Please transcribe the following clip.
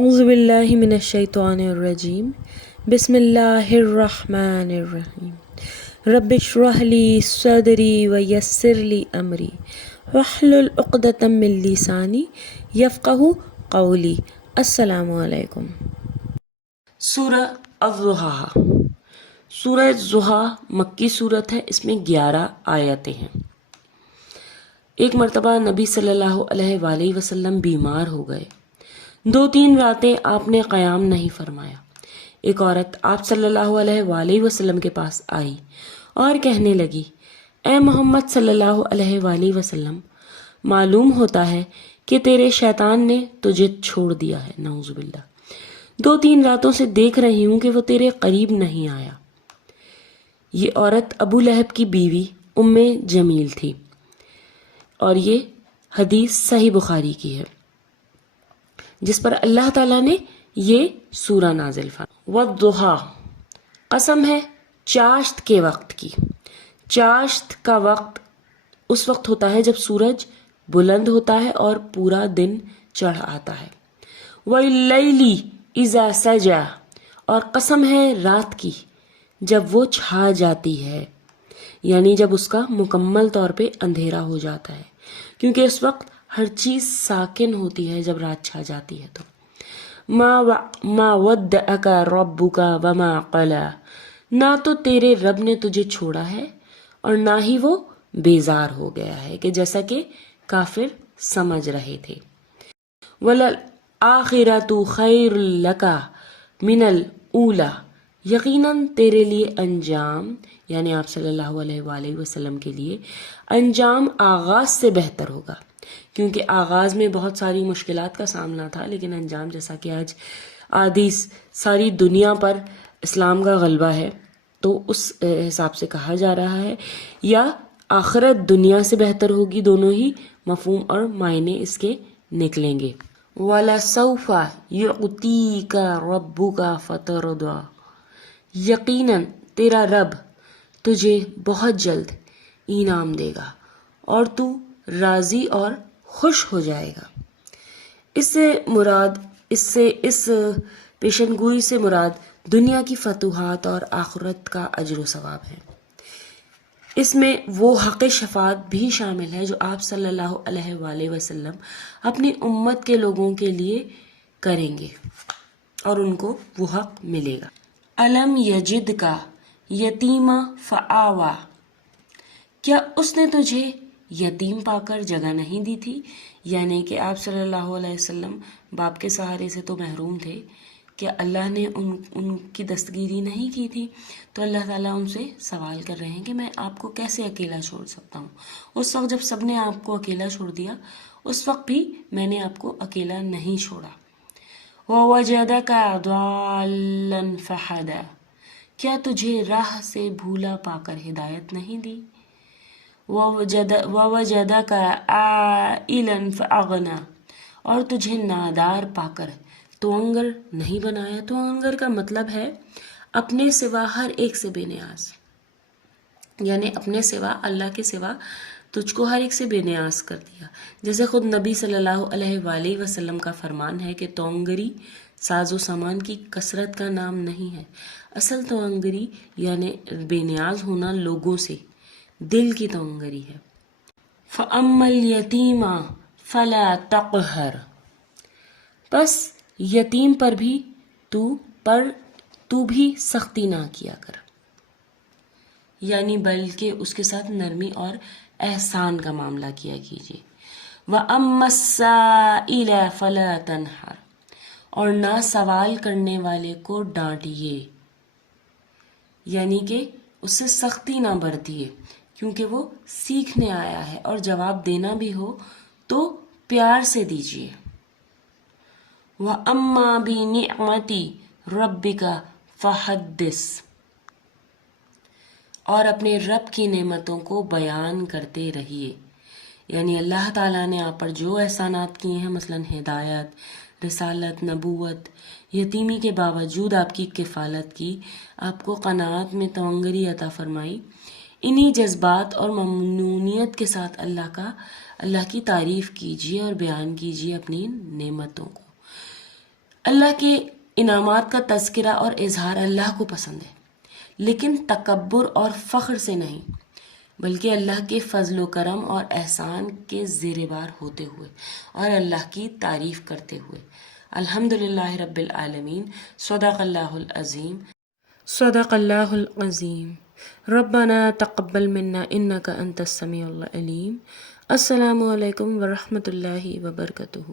اعوذ باللہ من الشیطان الرجیم بسم اللہ الرحمن الرحیم رب اشرح لی صدری ویسر لی امری واحلل عقدۃ من لسانی یفقہوا قولی۔ السلام علیکم۔ سورہ الضحیٰ۔ سورہ ضحیٰ مکی صورت ہے، اس میں 11 آیتیں ہیں۔ ایک مرتبہ نبی صلی اللہ علیہ وآلہ وسلم بیمار ہو گئے۔ 2-3 راتیں آپ نے قیام نہیں فرمایا۔ ایک عورت آپ صلی اللہ علیہ وآلہ وسلم کے پاس آئی اور کہنے لگی، اے محمد صلی اللہ علیہ وآلہ وسلم، معلوم ہوتا ہے کہ تیرے شیطان نے تجھے چھوڑ دیا ہے، نعوذ باللہ۔ 2-3 راتوں سے دیکھ رہی ہوں کہ وہ تیرے قریب نہیں آیا۔ یہ عورت ابو لہب کی بیوی ام جمیل تھی، اور یہ حدیث صحیح بخاری کی ہے، جس پر اللہ تعالیٰ نے یہ سورہ نازل فرمائی۔ والضحیٰ، قسم ہے چاشت کے وقت کی۔ چاشت کا وقت اس وقت ہوتا ہے جب سورج بلند ہوتا ہے اور پورا دن چڑھ آتا ہے۔ واللیل اذا سجی، اور قسم ہے رات کی جب وہ چھا جاتی ہے، یعنی جب اس کا مکمل طور پہ اندھیرا ہو جاتا ہے، کیونکہ اس وقت ہر چیز ساکن ہوتی ہے جب رات چھا جاتی ہے۔ تو ما ودعک ربک وما قلی، نہ تو تیرے رب نے تجھے چھوڑا ہے اور نہ ہی وہ بیزار ہو گیا ہے، کہ جیسا کہ کافر سمجھ رہے تھے۔ وَلَلْآخِرَةُ خَيْرٌ لَكَ مِنَ الْأُولَى، یقیناً تیرے لیے انجام، یعنی آپ صلی اللہ علیہ وآلہ وسلم کے لیے انجام آغاز سے بہتر ہوگا، کیونکہ آغاز میں بہت ساری مشکلات کا سامنا تھا، لیکن انجام جیسا کہ آج آدھی ساری دنیا پر اسلام کا غلبہ ہے، تو اس حساب سے کہا جا رہا ہے، یا آخرت دنیا سے بہتر ہوگی، دونوں ہی مفہوم اور معنی اس کے نکلیں گے۔ وَلَسَوْفَ يُعْطِيكَ رَبُّكَ فَتَرْضَىٰ، یقیناً تیرا رب تجھے بہت جلد انعام دے گا اور تو راضی اور خوش ہو جائے گا۔ اس پیشن گوئی سے مراد دنیا کی فتوحات اور آخرت کا اجر و ثواب ہے۔ اس میں وہ حق شفاعت بھی شامل ہے جو آپ صلی اللہ علیہ وآلہ وسلم اپنی امت کے لوگوں کے لیے کریں گے، اور ان کو وہ حق ملے گا۔ الم یجدک یتیما فآویٰ، کیا اس نے تجھے یتیم پا کر جگہ نہیں دی تھی؟ یعنی کہ آپ صلی اللہ علیہ وسلم باپ کے سہارے سے تو محروم تھے، کیا اللہ نے ان کی دستگیری نہیں کی تھی؟ تو اللہ تعالیٰ ان سے سوال کر رہے ہیں کہ میں آپ کو کیسے اکیلا چھوڑ سکتا ہوں؟ اس وقت جب سب نے آپ کو اکیلا چھوڑ دیا، اس وقت بھی میں نے آپ کو اکیلا نہیں چھوڑا۔ وَوَجَدَكَ ضَالًّا فَهَدَىٰ، کیا تجھے راہ سے بھولا پا کر ہدایت نہیں دی؟ وَوَجَدَكَ عَائِلًا فَأَغْنَىٰ، اور تجھے نادار پا کر توانگر نہیں بنایا۔ توانگر کا مطلب ہے اپنے سوا ہر ایک سے بے نیاز، یعنی اپنے سوا، اللہ کے سوا تجھ کو ہر ایک سے بے نیاز کر دیا۔ جیسے خود نبی صلی اللہ علیہ وآلہ وسلم کا فرمان ہے کہ توانگری ساز و سامان کی کثرت کا نام نہیں ہے، اصل توانگری یعنی بے نیاز ہونا لوگوں سے، دل کی توانگری ہے۔ فَأَمَّا الْيَتِيمَ فَلَا تَقْهَرْ، بس یتیم پر بھی تو بھی سختی نہ کیا کر، یعنی بلکہ اس کے ساتھ نرمی اور احسان کا معاملہ کیا کیجیے۔ وَأَمَّا السَّائِلَ فَلَا تَنْهَرْ، اور نہ سوال کرنے والے کو ڈانٹیے، یعنی کہ اس سے سختی نہ برتیے، کیونکہ وہ سیکھنے آیا ہے، اور جواب دینا بھی ہو تو پیار سے دیجیے۔ وَأَمَّا بِنِعْمَتِ رَبِّكَ فَحَدِّثْ، اور اپنے رب کی نعمتوں کو بیان کرتے رہیے، یعنی اللہ تعالیٰ نے آپ پر جو احسانات کیے ہیں، مثلا ہدایت، رسالت، نبوت، یتیمی کے باوجود آپ کی کفالت کی، آپ کو قناعت میں توانگری عطا فرمائی، انہی جذبات اور ممنونیت کے ساتھ اللہ کی تعریف کیجیے اور بیان کیجیے اپنی نعمتوں کو۔ اللہ کے انعامات کا تذکرہ اور اظہار اللہ کو پسند ہے، لیکن تکبر اور فخر سے نہیں، بلکہ اللہ کے فضل و کرم اور احسان کے زیر بار ہوتے ہوئے اور اللہ کی تعریف کرتے ہوئے۔ الحمدللہ رب العالمین۔ صدق اللہ العظیم۔ صدق اللہ العظیم۔ ربنا تقبل منا انک انت السمیع العلیم۔ السلام علیکم ورحمۃ اللہ وبرکاتہ۔